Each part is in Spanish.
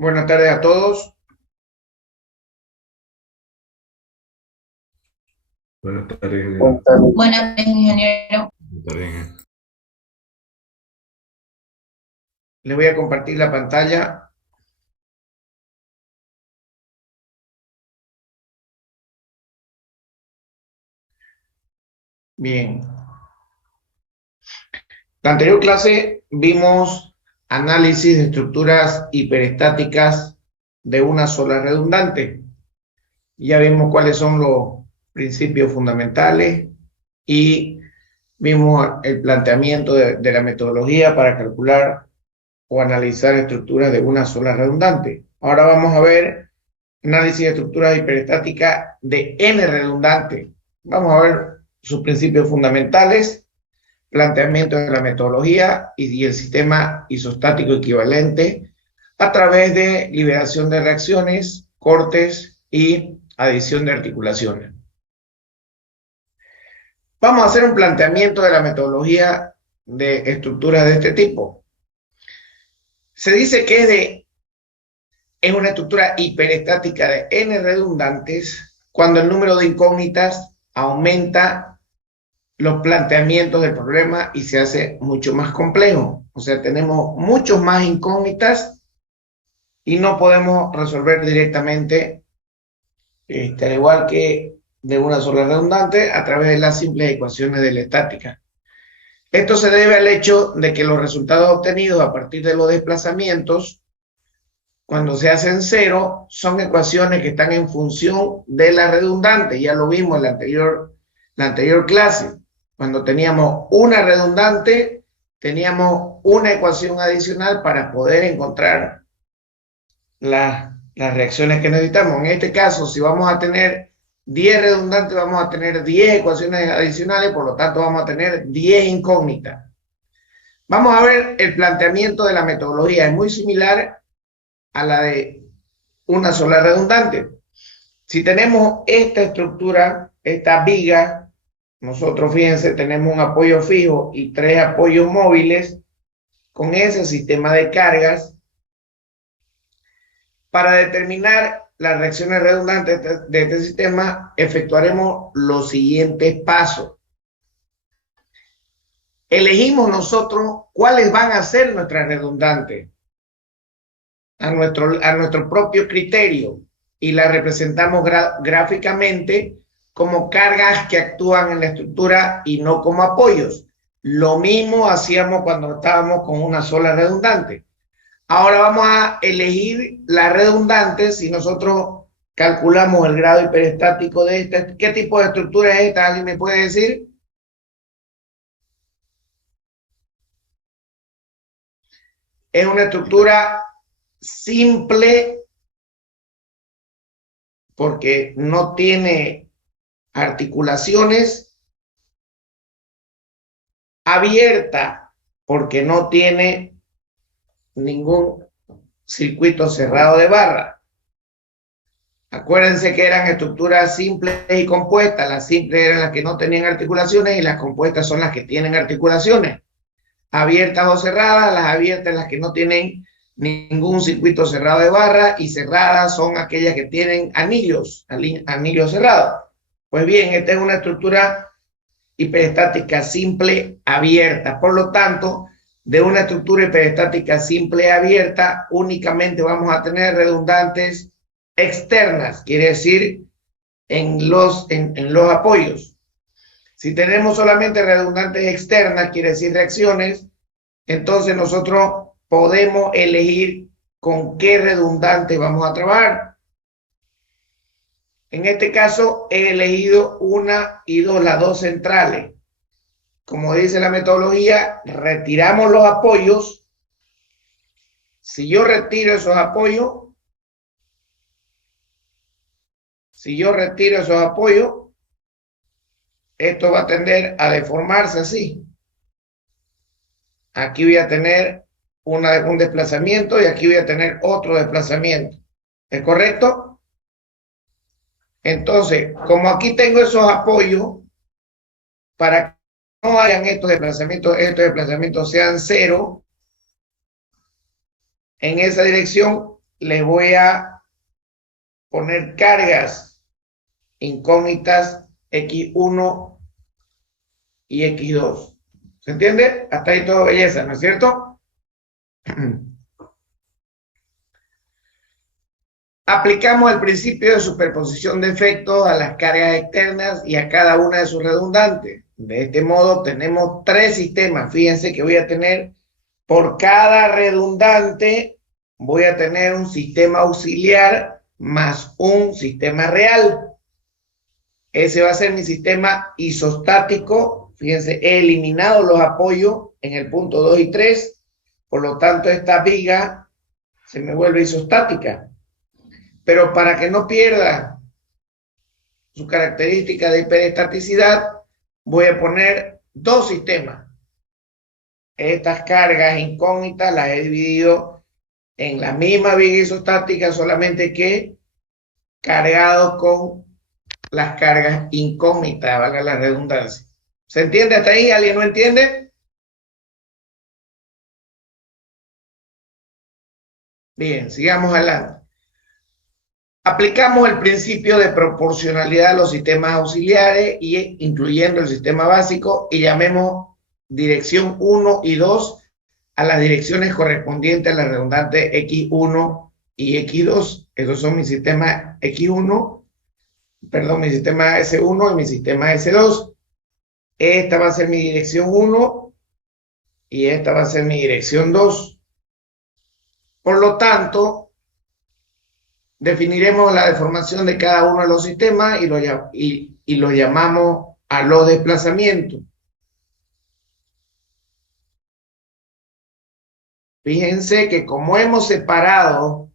Buenas tardes a todos. Buenas tardes, ingeniero. Buenas tardes. Buenas tardes, ingeniero. Buenas tardes, ingeniero. Les voy a compartir la pantalla. Bien. La anterior clase vimos análisis de estructuras hiperestáticas de una sola redundante. Ya vimos cuáles son los principios fundamentales y vimos el planteamiento de la metodología para calcular o analizar estructuras de una sola redundante. Ahora vamos a ver análisis de estructuras hiperestáticas de n redundante. Vamos a ver sus principios fundamentales, planteamiento de la metodología y el sistema isostático equivalente a través de liberación de reacciones, cortes y adición de articulaciones. Vamos a hacer un planteamiento de la metodología de estructuras de este tipo. Se dice que es una estructura hiperestática de n redundantes cuando el número de incógnitas aumenta los planteamientos del problema y se hace mucho más complejo. O sea, tenemos muchos más incógnitas y no podemos resolver directamente, al igual que de una sola redundante, a través de las simples ecuaciones de la estática. Esto se debe al hecho de que los resultados obtenidos a partir de los desplazamientos, cuando se hacen cero, son ecuaciones que están en función de la redundante. Ya lo vimos en la anterior clase. Cuando teníamos una redundante, teníamos una ecuación adicional para poder encontrar las reacciones que necesitamos. En este caso, si vamos a tener 10 redundantes, vamos a tener 10 ecuaciones adicionales, por lo tanto vamos a tener 10 incógnitas. Vamos a ver el planteamiento de la metodología. Es muy similar a la de una sola redundante. Si tenemos esta estructura, esta viga, nosotros, fíjense, tenemos un apoyo fijo y 3 apoyos móviles con ese sistema de cargas. Para determinar las reacciones redundantes de este sistema, efectuaremos los siguientes pasos. Elegimos nosotros cuáles van a ser nuestras redundantes a nuestro propio criterio y las representamos gráficamente como cargas que actúan en la estructura y no como apoyos. Lo mismo hacíamos cuando estábamos con una sola redundante. Ahora vamos a elegir las redundantes si nosotros calculamos el grado hiperestático de esta. ¿Qué tipo de estructura es esta? ¿Alguien me puede decir? Es una estructura simple porque no tiene articulaciones, abierta porque no tiene ningún circuito cerrado de barra. Acuérdense que eran estructuras simples y compuestas. Las simples eran las que no tenían articulaciones y las compuestas son las que tienen articulaciones. Abiertas o cerradas, las abiertas las que no tienen ningún circuito cerrado de barra y cerradas son aquellas que tienen anillos cerrados. Pues bien, esta es una estructura hiperestática simple abierta. Por lo tanto, de una estructura hiperestática simple abierta, únicamente vamos a tener redundantes externas, quiere decir en los apoyos. Si tenemos solamente redundantes externas, quiere decir reacciones, entonces nosotros podemos elegir con qué redundante vamos a trabajar. En este caso he elegido una y dos, las dos centrales. Como dice la metodología, retiramos los apoyos. Si yo retiro esos apoyos, esto va a tender a deformarse así. Aquí voy a tener un desplazamiento y aquí voy a tener otro desplazamiento. ¿Es correcto? Entonces, como aquí tengo esos apoyos, para que no hayan estos desplazamientos sean cero, en esa dirección le voy a poner cargas incógnitas X1 y X2. ¿Se entiende? Hasta ahí todo belleza, ¿no es cierto? Aplicamos el principio de superposición de efectos a las cargas externas y a cada una de sus redundantes. De este modo tenemos tres sistemas. Fíjense que voy a tener por cada redundante, voy a tener un sistema auxiliar más un sistema real. Ese va a ser mi sistema isostático. Fíjense, he eliminado los apoyos en el punto 2 y 3. Por lo tanto, esta viga se me vuelve isostática. Pero para que no pierda su característica de hiperestaticidad, voy a poner dos sistemas. Estas cargas incógnitas las he dividido en la misma viga isostática, solamente que cargado con las cargas incógnitas, valga la redundancia. ¿Se entiende hasta ahí? ¿Alguien no entiende? Bien, sigamos adelante. Aplicamos el principio de proporcionalidad a los sistemas auxiliares, incluyendo el sistema básico, y llamemos dirección 1 y 2 a las direcciones correspondientes a la redundante X1 y X2. Esos son mi sistema X1, perdón, mi sistema S1 y mi sistema S2. Esta va a ser mi dirección 1 y esta va a ser mi dirección 2. Por lo tanto, definiremos la deformación de cada uno de los sistemas y lo llamamos a los desplazamientos. Fíjense que como hemos separado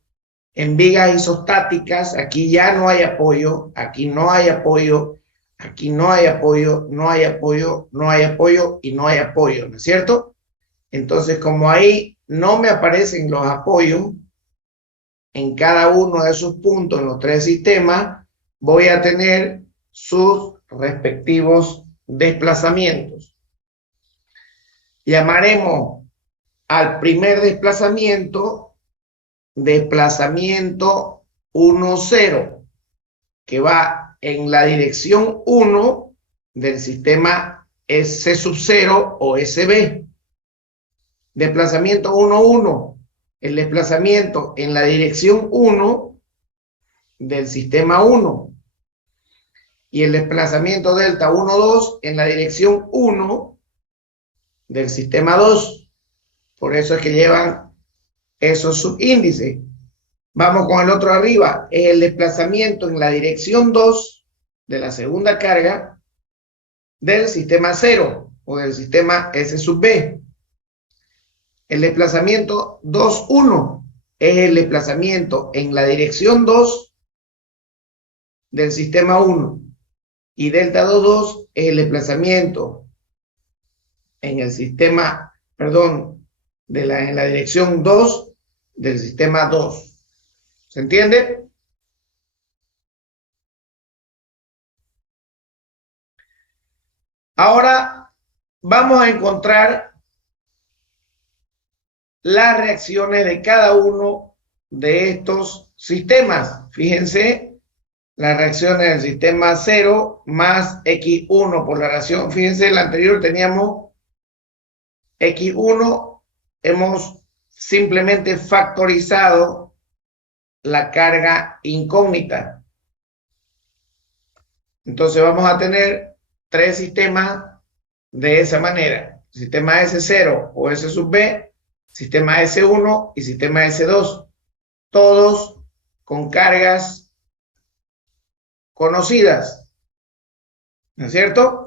en vigas isostáticas, aquí ya no hay apoyo, aquí no hay apoyo, aquí no hay apoyo, no hay apoyo, no hay apoyo y no hay apoyo, ¿no es cierto? Entonces, como ahí no me aparecen los apoyos en cada uno de esos puntos, en los tres sistemas, voy a tener sus respectivos desplazamientos. Llamaremos al primer desplazamiento 1, 0, que va en la dirección 1 del sistema S0 o SB. Desplazamiento 1, 1, el desplazamiento en la dirección 1 del sistema 1. Y el desplazamiento delta 1, 2 en la dirección 1 del sistema 2. Por eso es que llevan esos subíndices. Vamos con el otro arriba. Es el desplazamiento en la dirección 2 de la segunda carga del sistema 0 o del sistema S sub B. El desplazamiento 2, 1 es el desplazamiento en la dirección 2 del sistema 1. Y delta 2, 2 es el desplazamiento en el sistema, perdón, en la dirección 2 del sistema 2. ¿Se entiende? Ahora vamos a encontrar las reacciones de cada uno de estos sistemas. Fíjense, las reacciones del sistema 0 más X1 por la reacción. Fíjense, en la anterior teníamos X1, hemos simplemente factorizado la carga incógnita. Entonces vamos a tener tres sistemas de esa manera. Sistema S0 o S sub B, sistema S1 y sistema S2. Todos con cargas conocidas. ¿No es cierto?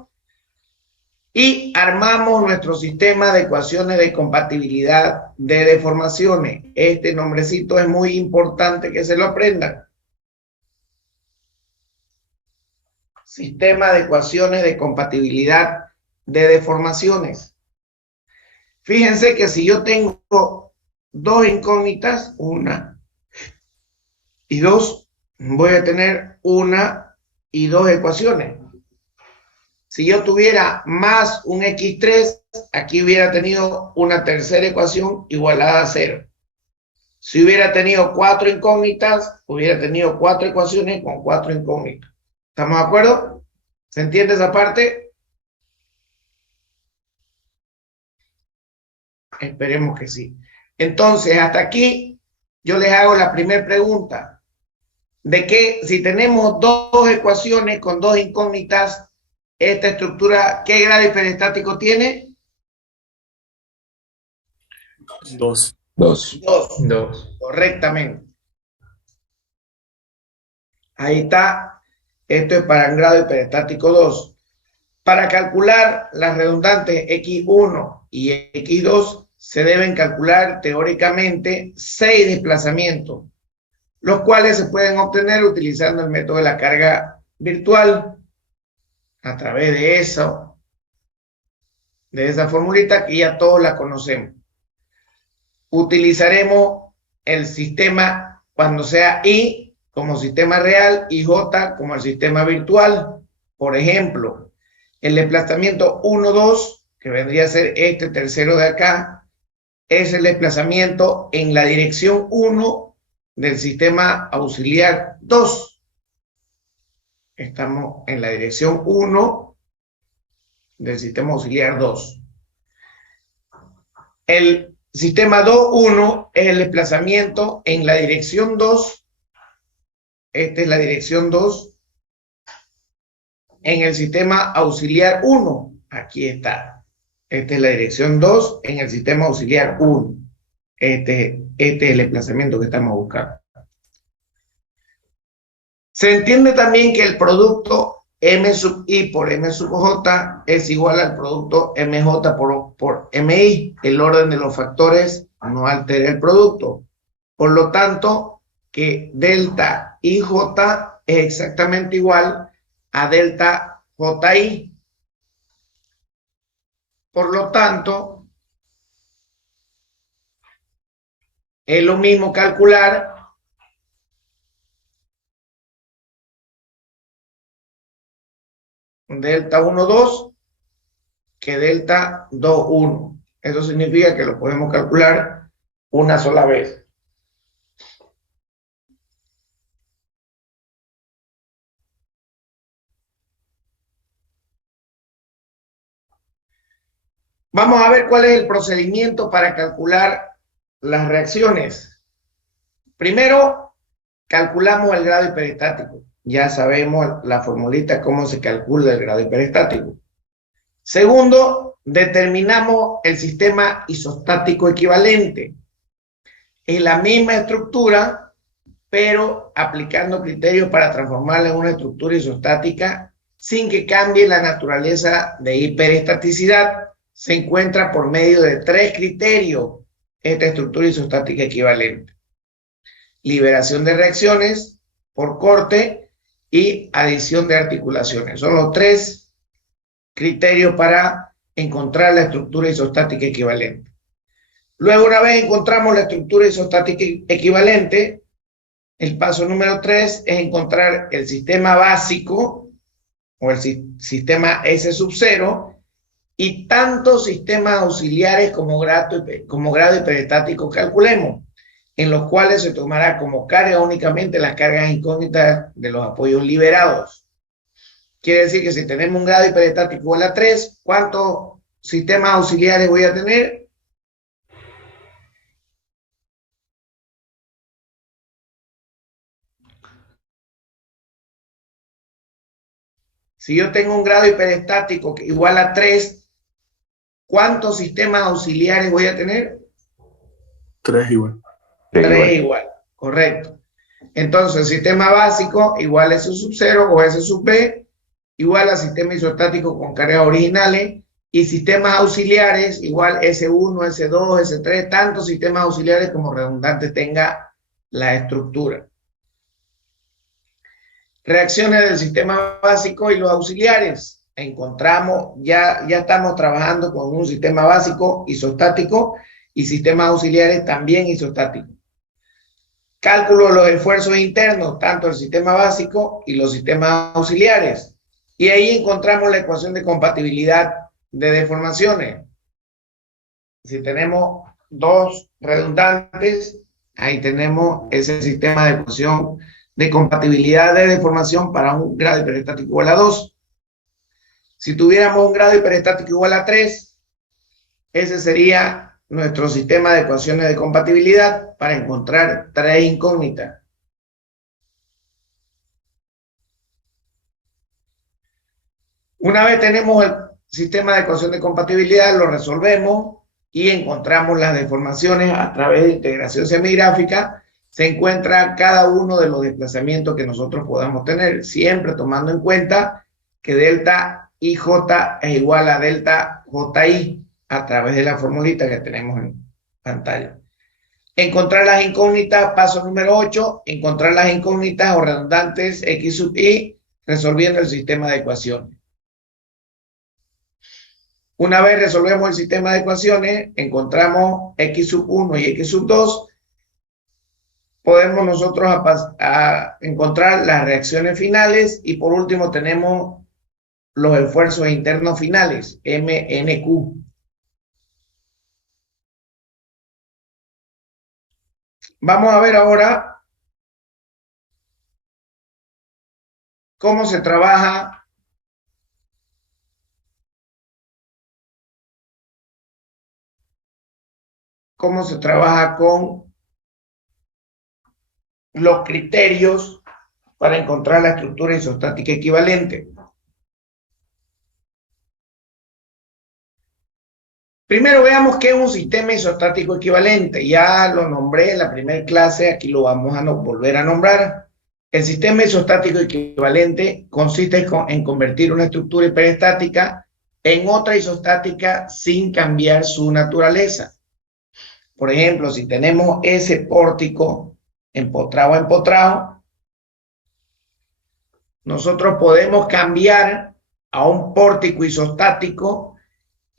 Y armamos nuestro sistema de ecuaciones de compatibilidad de deformaciones. Este nombrecito es muy importante que se lo aprendan. Sistema de ecuaciones de compatibilidad de deformaciones. Fíjense que si yo tengo dos incógnitas, 1 y 2, voy a tener 1 y 2 ecuaciones. Si yo tuviera más un X3, aquí hubiera tenido una tercera ecuación igualada a 0. Si hubiera tenido 4 incógnitas, hubiera tenido 4 ecuaciones con 4 incógnitas. ¿Estamos de acuerdo? ¿Se entiende esa parte? Esperemos que sí. Entonces, hasta aquí yo les hago la primera pregunta. De que si tenemos 2 ecuaciones con 2 incógnitas, esta estructura, ¿qué grado hiperestático tiene? 2. 2. 2. Correctamente. Ahí está. Esto es para el grado hiperestático 2. Para calcular las redundantes X1 y X2 se deben calcular teóricamente 6 desplazamientos, los cuales se pueden obtener utilizando el método de la carga virtual a través de eso, de esa formulita que ya todos la conocemos. Utilizaremos el sistema cuando sea I como sistema real y J como el sistema virtual. Por ejemplo, el desplazamiento 1, 2, que vendría a ser este tercero de acá, es el desplazamiento en la dirección 1 del sistema auxiliar 2. Estamos en la dirección 1 del sistema auxiliar 2. El sistema 2, 1 es el desplazamiento en la dirección 2. Esta es la dirección 2 en el sistema auxiliar 1. Aquí está. Esta es la dirección 2 en el sistema auxiliar 1. Este es el desplazamiento que estamos buscando. Se entiende también que el producto M sub I por M sub J es igual al producto MJ por MI. El orden de los factores no altera el producto. Por lo tanto, que delta IJ es exactamente igual a delta JI. Por lo tanto, es lo mismo calcular delta 1, 2 que delta 2, 1. Eso significa que lo podemos calcular una sola vez. Vamos a ver cuál es el procedimiento para calcular las reacciones. Primero, calculamos el grado hiperestático. Ya sabemos la formulita cómo se calcula el grado hiperestático. Segundo, determinamos el sistema isostático equivalente. Es la misma estructura, pero aplicando criterios para transformarla en una estructura isostática sin que cambie la naturaleza de hiperestaticidad. Se encuentra por medio de 3 criterios esta estructura isostática equivalente: liberación de reacciones por corte y adición de articulaciones. Son los 3 criterios para encontrar la estructura isostática equivalente. Luego, una vez encontramos la estructura isostática equivalente, el paso número 3 es encontrar el sistema básico o el sistema S sub 0 y tantos sistemas auxiliares como grado hiperestático calculemos, en los cuales se tomará como carga únicamente las cargas incógnitas de los apoyos liberados. Quiere decir que si tenemos un grado hiperestático igual a 3, ¿cuántos sistemas auxiliares voy a tener? Si yo tengo un grado hiperestático igual a 3, ¿cuántos sistemas auxiliares voy a tener? 3 igual. 3 igual, correcto. Entonces, el sistema básico igual a S sub 0 o S sub B igual a sistema isostático con cargas originales, y sistemas auxiliares igual S1, S2, S3, tantos sistemas auxiliares como redundante tenga la estructura. Reacciones del sistema básico y los auxiliares. Encontramos, ya estamos trabajando con un sistema básico isostático y sistemas auxiliares también isostáticos. Cálculo de los esfuerzos internos, tanto el sistema básico y los sistemas auxiliares. Y ahí encontramos la ecuación de compatibilidad de deformaciones. Si tenemos 2 redundantes, Ahí tenemos ese sistema de ecuación de compatibilidad de deformación para un grado hiperestático igual a 2. Si tuviéramos un grado hiperestático igual a 3, ese sería nuestro sistema de ecuaciones de compatibilidad para encontrar tres incógnitas. Una vez tenemos el sistema de ecuación de compatibilidad, lo resolvemos y encontramos las deformaciones a través de integración semigráfica. Se encuentra cada uno de los desplazamientos que nosotros podamos tener, siempre tomando en cuenta que delta IJ es igual a delta JI a través de la formulita que tenemos en pantalla. Encontrar las incógnitas, paso número 8, encontrar las incógnitas o redundantes X sub I resolviendo el sistema de ecuaciones. Una vez resolvemos el sistema de ecuaciones, encontramos X sub 1 y X sub 2, podemos nosotros encontrar las reacciones finales y por último tenemos los esfuerzos internos finales, MNQ. Vamos a ver ahora cómo se trabaja con los criterios para encontrar la estructura isostática equivalente. Primero veamos qué es un sistema isostático equivalente. Ya lo nombré en la primera clase, aquí lo vamos a volver a nombrar. El sistema isostático equivalente consiste en convertir una estructura hiperestática en otra isostática sin cambiar su naturaleza. Por ejemplo, si tenemos ese pórtico empotrado, nosotros podemos cambiar a un pórtico isostático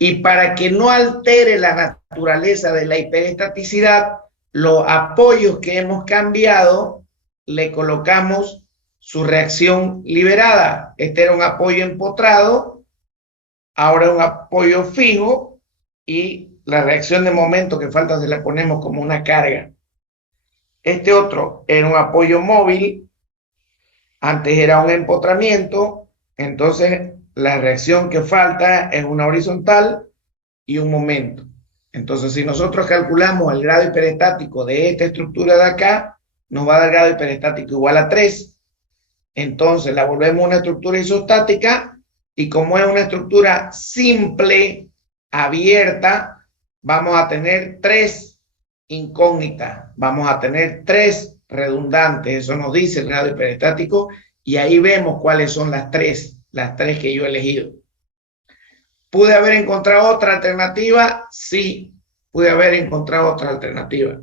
y para que no altere la naturaleza de la hiperestaticidad, los apoyos que hemos cambiado le colocamos su reacción liberada. Este era un apoyo empotrado, ahora es un apoyo fijo y la reacción de momento que falta se la ponemos como una carga. Este otro era un apoyo móvil, antes era un empotramiento, entonces la reacción que falta es una horizontal y un momento. Entonces, si nosotros calculamos el grado hiperestático de esta estructura de acá, nos va a dar grado hiperestático igual a 3. Entonces, la volvemos una estructura isostática y como es una estructura simple, abierta, vamos a tener 3 incógnitas, vamos a tener 3 redundantes, eso nos dice el grado hiperestático y ahí vemos cuáles son las tres que yo he elegido. ¿Pude haber encontrado otra alternativa? Sí, pude haber encontrado otra alternativa.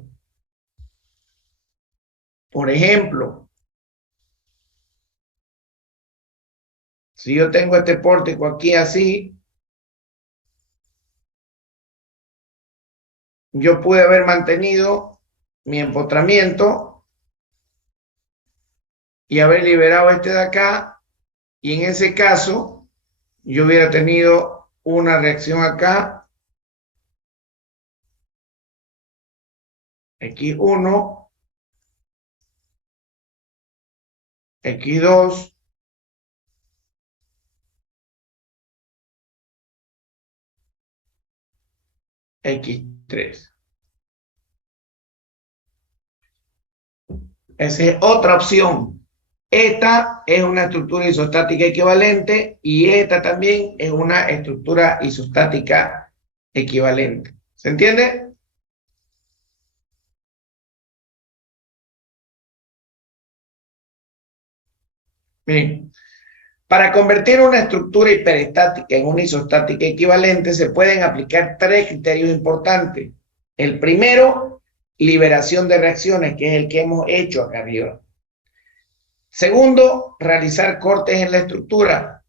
Por ejemplo, si yo tengo este pórtico aquí así, yo pude haber mantenido mi empotramiento y haber liberado este de acá, y en ese caso yo hubiera tenido una reacción acá, X1, X2, X3. Esa es otra opción. Esta es una estructura isostática equivalente y esta también es una estructura isostática equivalente. ¿Se entiende? Bien. Para convertir una estructura hiperestática en una isostática equivalente se pueden aplicar 3 criterios importantes. El primero, liberación de reacciones, que es el que hemos hecho acá arriba. Segundo, realizar cortes en la estructura.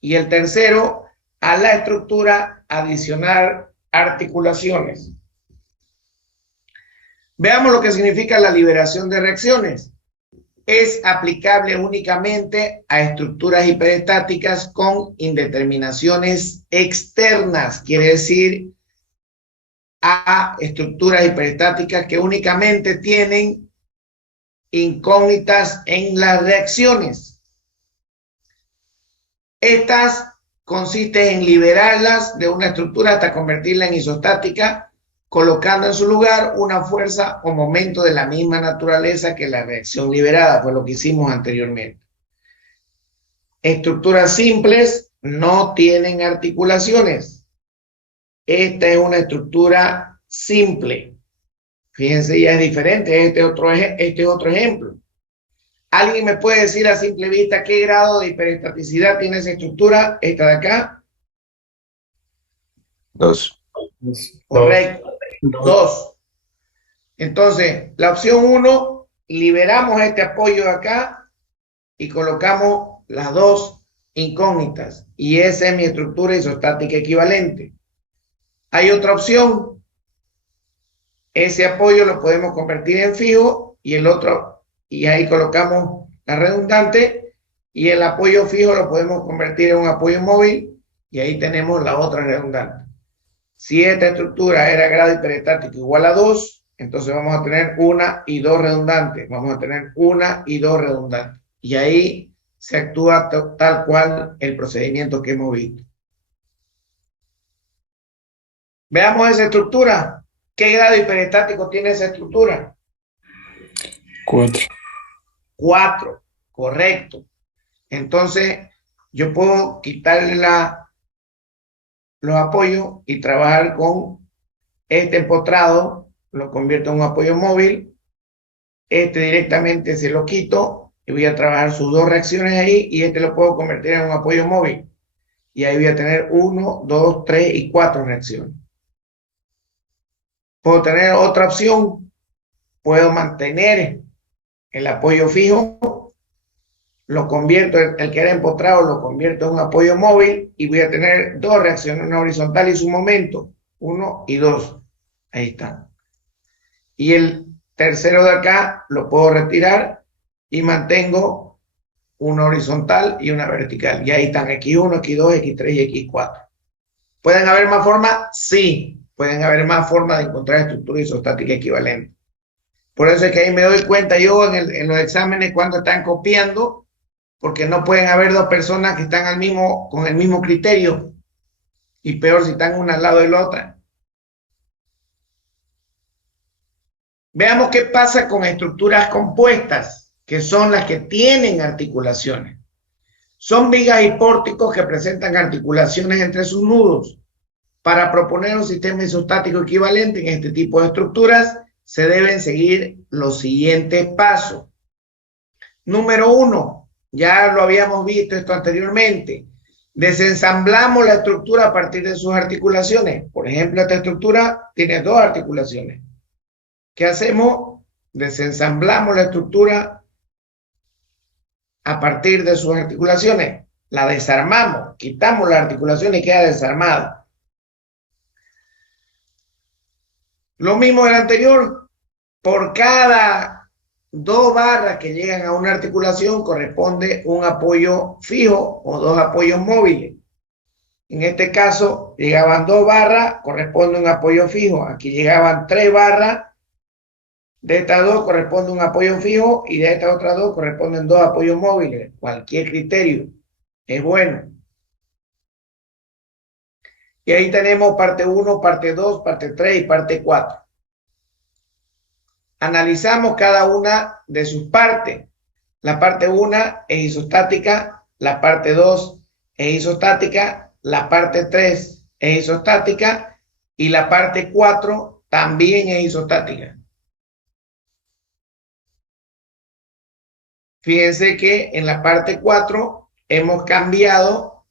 Y el tercero, a la estructura adicionar articulaciones. Veamos lo que significa la liberación de reacciones. Es aplicable únicamente a estructuras hiperestáticas con indeterminaciones externas. Quiere decir a estructuras hiperestáticas que únicamente tienen incógnitas en las reacciones. Estas consisten en liberarlas de una estructura hasta convertirla en isostática, colocando en su lugar una fuerza o momento de la misma naturaleza que la reacción liberada, fue lo que hicimos anteriormente. Estructuras simples no tienen articulaciones. Esta es una estructura simple. Fíjense, ya es diferente. Este es otro ejemplo. ¿Alguien me puede decir a simple vista qué grado de hiperestaticidad tiene esa estructura? Esta de acá. 2. Correcto. 2. Entonces, la opción 1, liberamos este apoyo de acá y colocamos las dos incógnitas. Y esa es mi estructura isostática equivalente. Hay otra opción. Ese apoyo lo podemos convertir en fijo y el otro, y ahí colocamos la redundante, y el apoyo fijo lo podemos convertir en un apoyo móvil y ahí tenemos la otra redundante. Si esta estructura era grado hiperestático igual a 2, entonces vamos a tener una y dos redundantes. Vamos a tener una y dos redundantes. Y ahí se actúa tal cual el procedimiento que hemos visto. Veamos esa estructura. ¿Qué grado hiperestático tiene esa estructura? 4. 4. Correcto. Entonces, yo puedo quitarle los apoyos y trabajar con este empotrado, lo convierto en un apoyo móvil. Este directamente se lo quito y voy a trabajar sus dos reacciones ahí, y este lo puedo convertir en un apoyo móvil. Y ahí voy a tener 1, 2, 3 y 4 reacciones. Puedo tener otra opción. Puedo mantener el apoyo fijo, lo convierto, el que era empotrado lo convierto en un apoyo móvil y voy a tener dos reacciones, una horizontal y su momento, 1 y 2. Ahí está. Y el tercero de acá lo puedo retirar y mantengo una horizontal y una vertical. Y ahí están X1, X2, X3 y X4. ¿Pueden haber más formas? Sí, pueden haber más formas de encontrar estructura isostática equivalente. Por eso es que ahí me doy cuenta yo en los exámenes cuando están copiando, porque no pueden haber dos personas que están con el mismo criterio, y peor si están una al lado de la otra. Veamos qué pasa con estructuras compuestas, que son las que tienen articulaciones. Son vigas y pórticos que presentan articulaciones entre sus nudos. Para proponer un sistema isostático equivalente en este tipo de estructuras, se deben seguir los siguientes pasos. Número 1, ya lo habíamos visto esto anteriormente. Desensamblamos la estructura a partir de sus articulaciones. Por ejemplo, esta estructura tiene dos articulaciones. ¿Qué hacemos? Desensamblamos la estructura a partir de sus articulaciones. La desarmamos, quitamos la articulación y queda desarmada. Lo mismo del anterior. Por cada dos barras que llegan a una articulación corresponde un apoyo fijo o dos apoyos móviles. En este caso llegaban 2 barras, corresponde un apoyo fijo. Aquí llegaban 3 barras, de estas 2 corresponde un apoyo fijo y de estas otras 2 corresponden 2 apoyos móviles. Cualquier criterio es bueno. Y ahí tenemos parte 1, parte 2, parte 3 y parte 4. Analizamos cada una de sus partes. La parte 1 es isostática, la parte 2 es isostática, la parte 3 es isostática y la parte 4 también es isostática. Fíjense que en la parte 4 hemos cambiado,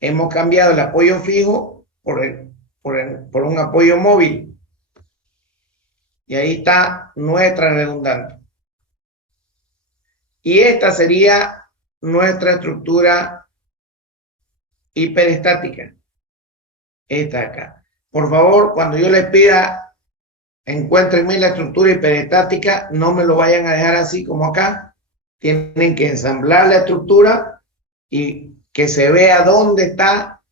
hemos cambiado el apoyo fijo por un apoyo móvil. Y ahí está nuestra redundante. Y esta sería nuestra estructura hiperestática. Esta acá. Por favor, cuando yo les pida, encuéntrenme la estructura hiperestática, no me lo vayan a dejar así como acá. Tienen que ensamblar la estructura y que se vea dónde está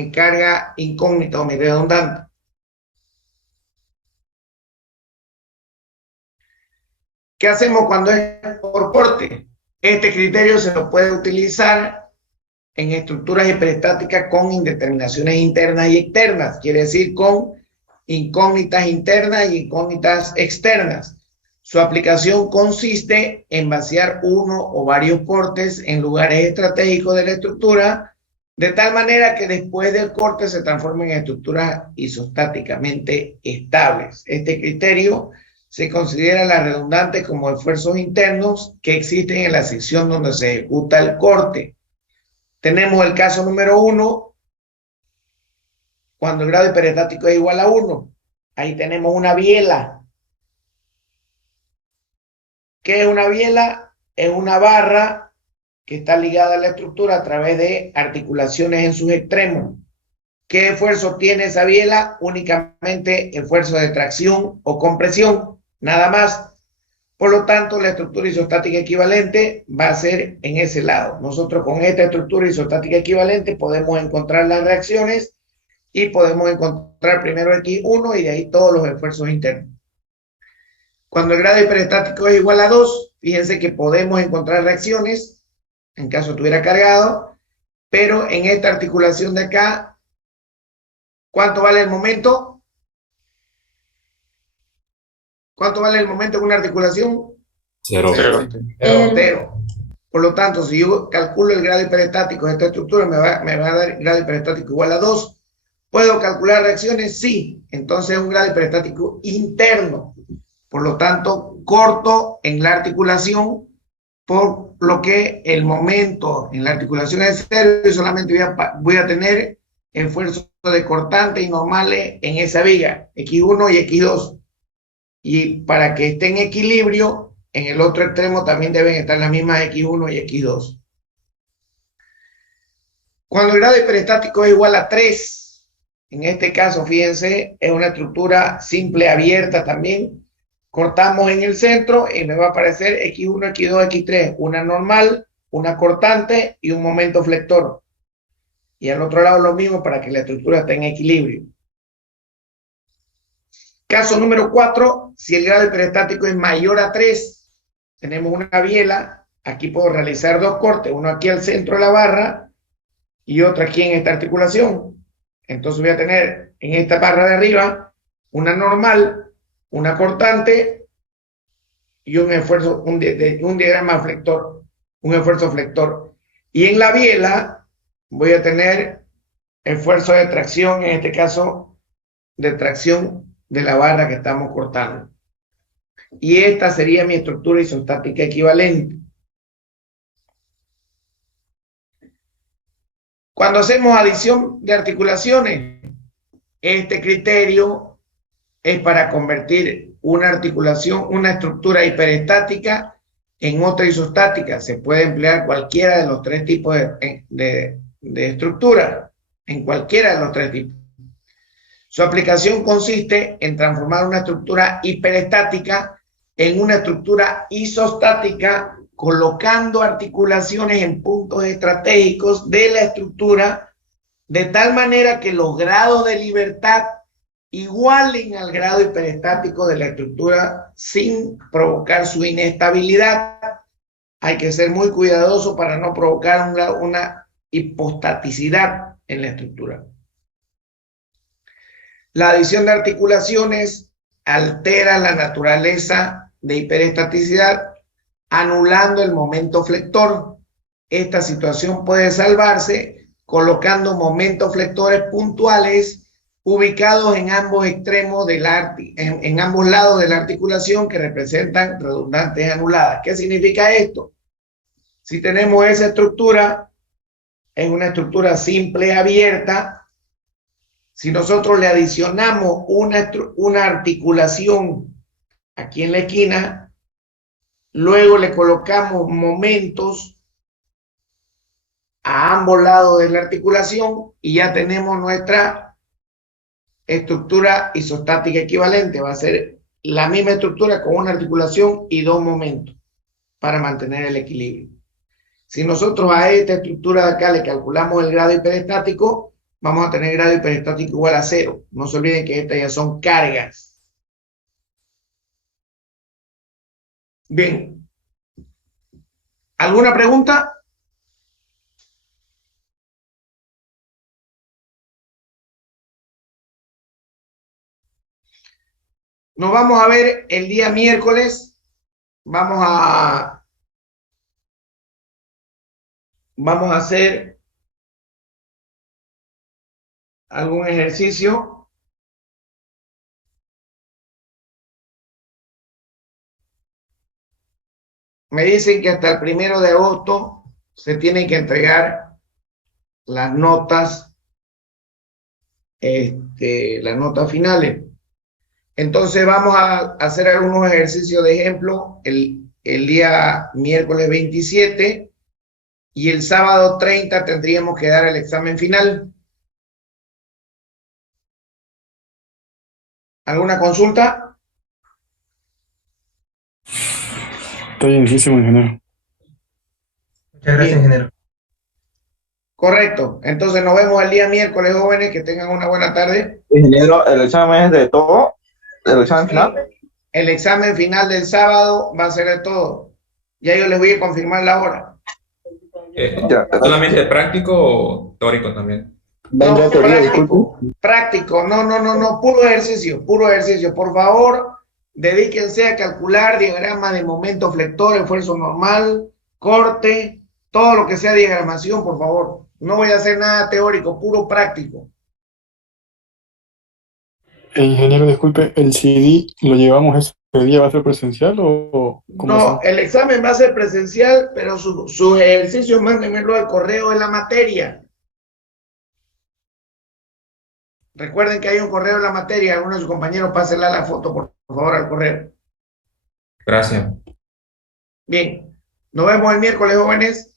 mi carga incógnita o mi redundante. ¿Qué hacemos cuando es por porte? Este criterio se lo puede utilizar en estructuras hiperestáticas con indeterminaciones internas y externas, quiere decir con incógnitas internas y incógnitas externas. Su aplicación consiste en vaciar uno o varios portes en lugares estratégicos de la estructura, de tal manera que después del corte se transformen en estructuras isostáticamente estables. Este criterio se considera la redundante como esfuerzos internos que existen en la sección donde se ejecuta el corte. Tenemos el caso número 1, cuando el grado hiperestático es igual a 1. Ahí tenemos una biela. ¿Qué es una biela? Es una barra que está ligada a la estructura a través de articulaciones en sus extremos. ¿Qué esfuerzo tiene esa biela? Únicamente esfuerzo de tracción o compresión, nada más. Por lo tanto, la estructura isostática equivalente va a ser en ese lado. Nosotros con esta estructura isostática equivalente podemos encontrar las reacciones y podemos encontrar primero X1 y de ahí todos los esfuerzos internos. Cuando el grado hiperestático es igual a 2, fíjense que podemos encontrar reacciones, en caso estuviera cargado, pero en esta articulación de acá, ¿cuánto vale el momento? ¿Cuánto vale el momento en una articulación? 0. Cero. Por lo tanto, si yo calculo el grado hiperestático de esta estructura, me va a dar el grado hiperestático igual a 2. ¿Puedo calcular reacciones? Sí. Entonces es un grado hiperestático interno. Por lo tanto, corto en la articulación, por lo que el momento en la articulación es 0 y solamente voy a tener esfuerzos de cortante y normales en esa viga, X1 y X2. Y para que esté en equilibrio, en el otro extremo también deben estar las mismas X1 y X2. Cuando el grado hiperestático es igual a 3, en este caso, fíjense, es una estructura simple abierta también. Cortamos en el centro y me va a aparecer X1, X2, X3, una normal, una cortante y un momento flector. Y al otro lado lo mismo para que la estructura esté en equilibrio. Caso número 4, si el grado hiperestático es mayor a 3, tenemos una biela, aquí puedo realizar dos cortes, uno aquí al centro de la barra y otro aquí en esta articulación. Entonces voy a tener en esta barra de arriba una normal, una cortante y un esfuerzo, un diagrama flector, un esfuerzo flector. Y en la biela voy a tener esfuerzo de tracción, en este caso de tracción de la barra que estamos cortando. Y esta sería mi estructura isostática equivalente. Cuando hacemos adición de articulaciones, este criterio es para convertir una articulación, una estructura hiperestática en otra isostática. Se puede emplear cualquiera de los tres tipos de estructura, en cualquiera de los tres tipos. Su aplicación consiste en transformar una estructura hiperestática en una estructura isostática, colocando articulaciones en puntos estratégicos de la estructura, de tal manera que los grados de libertad igualen al grado hiperestático de la estructura sin provocar su inestabilidad. Hay que ser muy cuidadoso para no provocar una hipostaticidad en la estructura. La adición de articulaciones altera la naturaleza de hiperestaticidad, anulando el momento flector. Esta situación puede salvarse colocando momentos flectores puntuales ubicados en ambos extremos en ambos lados de la articulación que representan redundantes anuladas. ¿Qué significa esto? Si tenemos esa estructura, es una estructura simple abierta. Si nosotros le adicionamos una articulación aquí en la esquina, luego le colocamos momentos a ambos lados de la articulación y ya tenemos nuestra estructura isostática equivalente. Va a ser la misma estructura con una articulación y dos momentos para mantener el equilibrio. Si nosotros a esta estructura de acá le calculamos el grado hiperestático, vamos a tener grado hiperestático igual a 0. No se olviden que estas ya son cargas. Bien. ¿Alguna pregunta? Nos vamos a ver el día miércoles. Vamos a hacer algún ejercicio. Me dicen que hasta el 1 de agosto se tienen que entregar las notas, las notas finales. Entonces vamos a hacer algunos ejercicios de ejemplo el día miércoles 27 y el sábado 30 tendríamos que dar el examen final. ¿Alguna consulta? Está bienísimo, ingeniero. Muchas gracias, Bien. ingeniero. Correcto. Entonces nos vemos el día miércoles, jóvenes. Que tengan una buena tarde. Ingeniero, el examen es de todo, el examen final. El examen final del sábado va a ser de todo. Ya yo les voy a confirmar la hora. Ya, ¿Solamente práctico o teórico también? No, Vendrá teoría, práctico, práctico. No, puro ejercicio, puro ejercicio. Por favor, dedíquense a calcular diagramas de momento flector, esfuerzo normal, corte, todo lo que sea diagramación, por favor. No voy a hacer nada teórico, puro práctico. Ingeniero, disculpe, ¿el CD lo llevamos ese día? ¿Va a ser presencial o cómo No, así? el examen va a ser presencial, pero sus ejercicios mándenmelo al correo de la materia. Recuerden que hay un correo en la materia. Alguno de sus compañeros pásenla la foto, por favor, al correo. Gracias. Bien, nos vemos el miércoles, jóvenes.